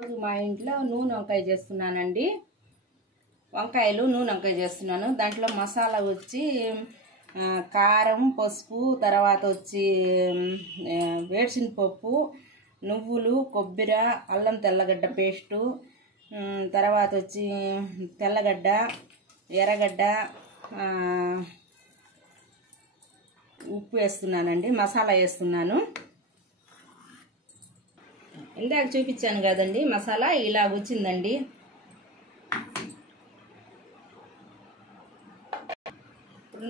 రోజు మా ఇంట్లో నూనె వంకాయ చేస్తున్నానండి. వంకాయలు నూనె వంకాయ చేస్తున్నాను. దాంట్లో మసాలా వచ్చి కారం, పసుపు, తర్వాత వచ్చి వేరుశనగపప్పు, నువ్వులు, కొబ్బరి, అల్లం తెల్లగడ్డ పేస్టు, తర్వాత వచ్చి తెల్లగడ్డ, ఎర్రగడ్డ, ఉప్పు వేస్తున్నానండి. మసాలా వేస్తున్నాను. ఇందాక చూపించాను కదండి మసాలా, ఇలా వచ్చిందండి. ఇప్పుడు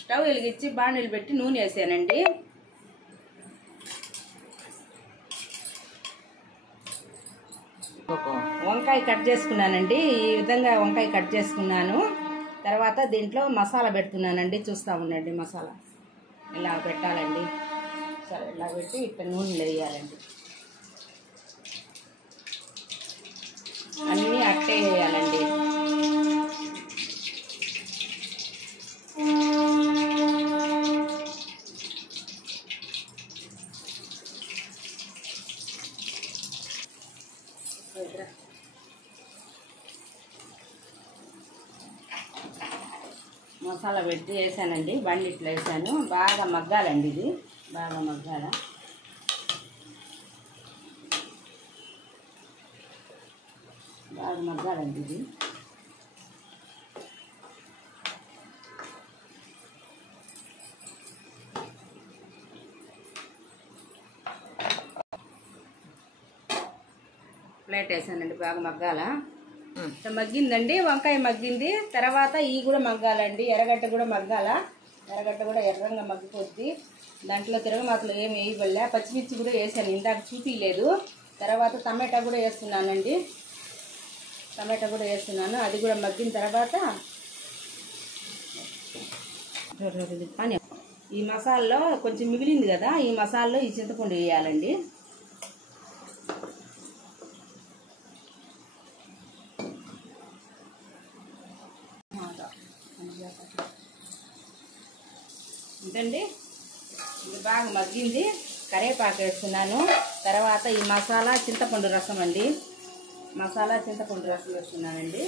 స్టవ్ వెలిగించి బాండీలు పెట్టి నూనె వేసానండి. వంకాయ కట్ చేసుకున్నానండి. ఈ విధంగా వంకాయ కట్ చేసుకున్నాను. తర్వాత దీంట్లో మసాలా పెడుతున్నానండి. చూస్తూ ఉండండి. మసాలా ఇలా పెట్టాలండి. సరే, ఇలా పెట్టి ఇట్లా నూనెలో వేయాలండి. అన్నీ అట్టే వేయాలండి. మసాలా పెట్టి వేసానండి. బండి ఇట్లా వేసాను. బాగా మగ్గాలండి. ఇది బాగా మగ్గాల. బాగా మగ్గాలండి ఇది. ప్లేట్ వేసానండి. బాగా మగ్గాల. మగ్గిందండి. వంకాయ మగ్గింది. తర్వాత ఈ కూడా మగ్గాలండి. ఎర్రగడ్డ కూడా మగ్గాల. ఎర్రగడ్డ కూడా ఎర్రంగా మగ్గిపోద్ది. దాంట్లో తిరగమాతలు ఏమి వేయబడలే. పచ్చిమిర్చి కూడా వేసాను, ఇందాక చూపించలేదు. తర్వాత టమాటా కూడా వేస్తున్నానండి. టమాటా కూడా వేస్తున్నాను. అది కూడా మగ్గిన తర్వాత ఈ మసాలాలో కొంచెం మిగిలింది కదా, ఈ మసాలాలో ఈ చింతపండు వేయాలండి. ఏంటండి, ఇది బాగా మగ్గింది. కరివేపాకు వేస్తున్నాను. తర్వాత ఈ మసాలా చింతపండు రసం అండి. మసాలా చింతపండు రసం వేస్తున్నానండి.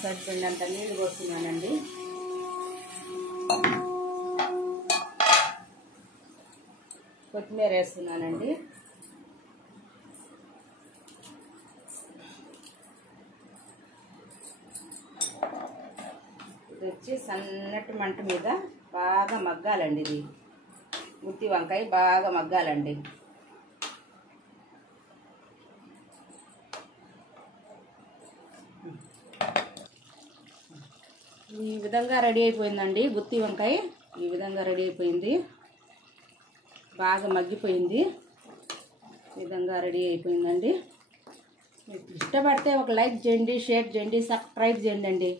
సరిపోయినంత నీళ్ళు పోస్తున్నానండి. కొత్తిమీర వేస్తున్నానండి. ఇది వచ్చి సన్నటి మంట మీద బాగా మగ్గాలండి. ఇది గుత్తి వంకాయ బాగా మగ్గాలండి. ఈ విధంగా రెడీ అయిపోయిందండి గుత్తి వంకాయ. ఈ విధంగా రెడీ అయిపోయింది. బాగా మగ్గిపోయింది. ఈ విధంగా రెడీ అయిపోయిందండి. మీకు ఇష్టపడితే ఒక లైక్ చేయండి, షేర్ చేయండి, సబ్స్క్రైబ్ చేయండి.